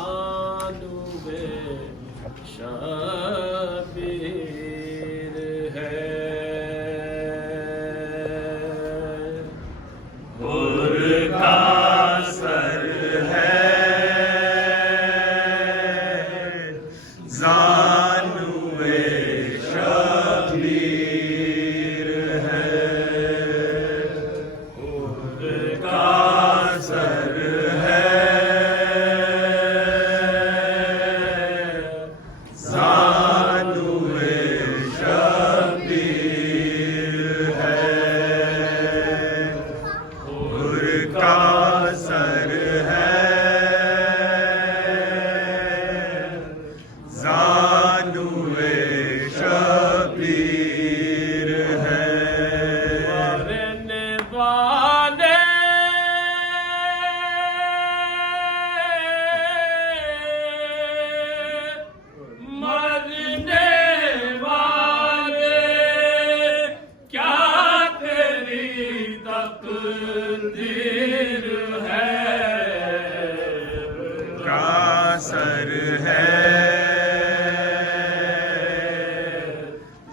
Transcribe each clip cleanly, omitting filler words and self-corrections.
जानुबे शबीर है। हुर का सर है जानुबे शबीर है। हुर का सर है जानुबे शबीर है। हुर का सर है जानुबे शबीर है। मरने वाले मरने वाले क्या तेरी तकदीर है। का सर है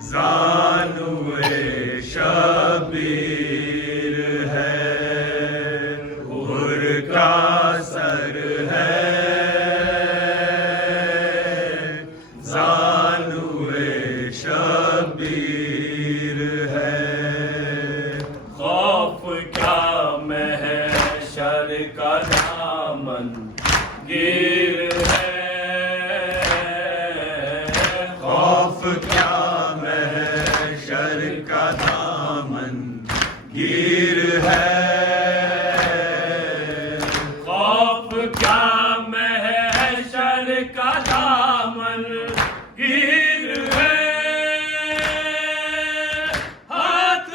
जानुबे शबीर है। हुर का सर है जानुबे शबीर है। खौफ क्या महशर का दामन गिर है। खौफ क्या महशर का दामन गिर है। खौफ क्या महशर का दामन गिर है। हाथ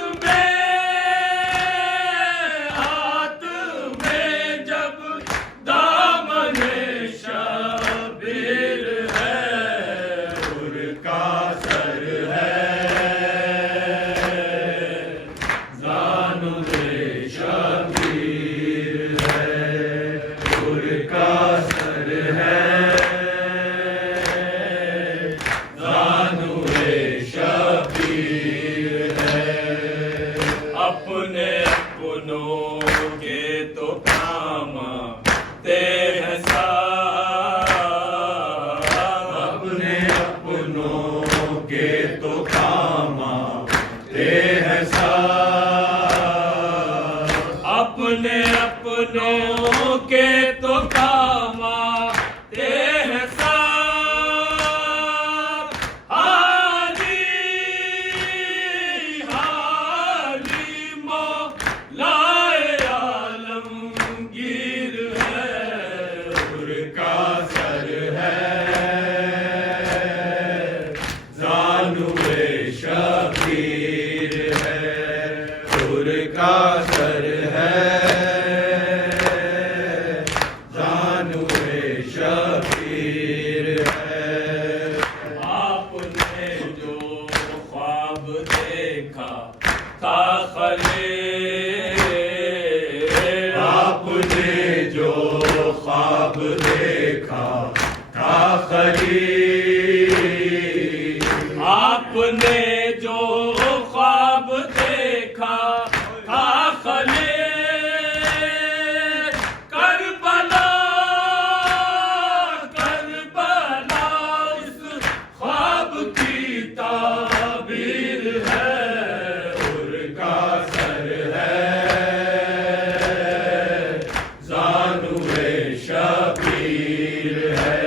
में जब दामन शबीर है। हुर का सर है जानुबे शबीर है। हुर का सर है जानुबे शबीर है। अपने अपनों के तो काम ते हैं साथ। अपने अपनों के तो काम ते हैं साथ। अपने अपनों के तो काम ते हैं साथ। हाजी हाजी मौलाए आलमगीर है। हुर का सर है जानुबे शबीर है। हुर का सर है जानुबे शबीर है। आपने जो ख्वाब देखा था खलील। आपने जो ख्वाब देखा था खलील। आपने जो ख्वाब देखा था खलील। करबला करबला उस ख्वाब की ताबीर है। हुर का सर है जानुबे शबीर है।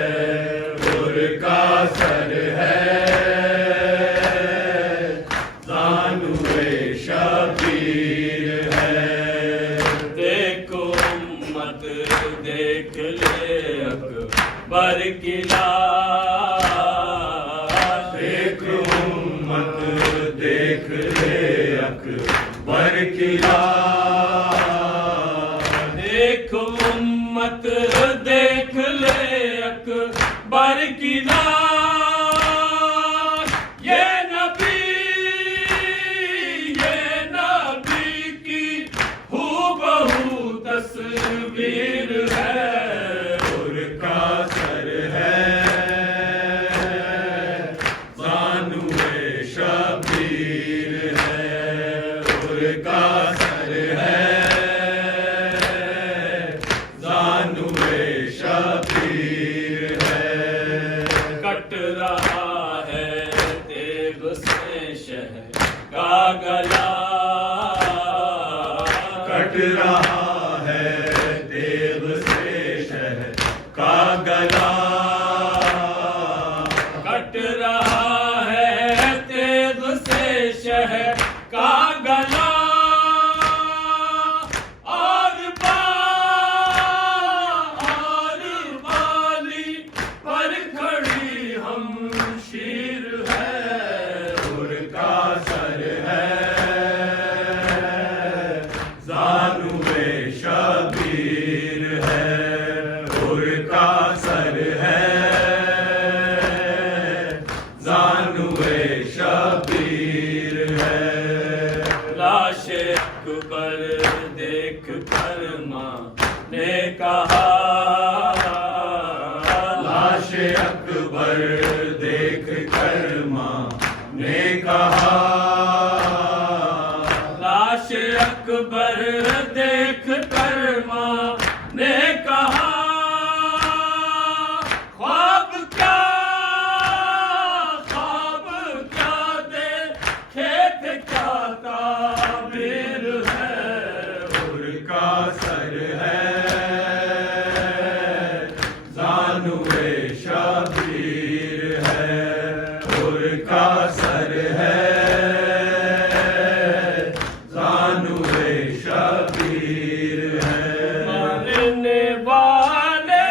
हुर का सर है जानुबे शबीर है। देखो उम्मत देख ले अकबर की लाश। देखो उम्मत देख ले अकबर की लाश। देखो उम्मत देख ले अकबर की लाश। ये नबी की उनका सर है ज़ानुए शबीर है। कट रहा है तेग से शहर का गला, कट रहा है तेग से शहर का गला, कट रहा है तेग से शहर का गला। और बाली पर खड़ी हम शीर है, उनका सर है ज़ानुए शबीर है, उनका सर है ज़ानुए शबीर है। लाशे अकबर देख कर माँ ने कहा, लाशे अकबर देख कर माँ ने कहा, लाशे अकबर देख कर माँ ने कहा, ख्वाब क्या देखे थे क्या ताबीर है, उनका सर है ज़ानुए शबीर है, उनका सर है ज़ानुए शबीर है। मरने वाले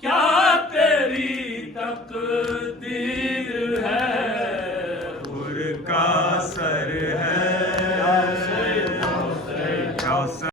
क्या तेरी तकदीर है, उनका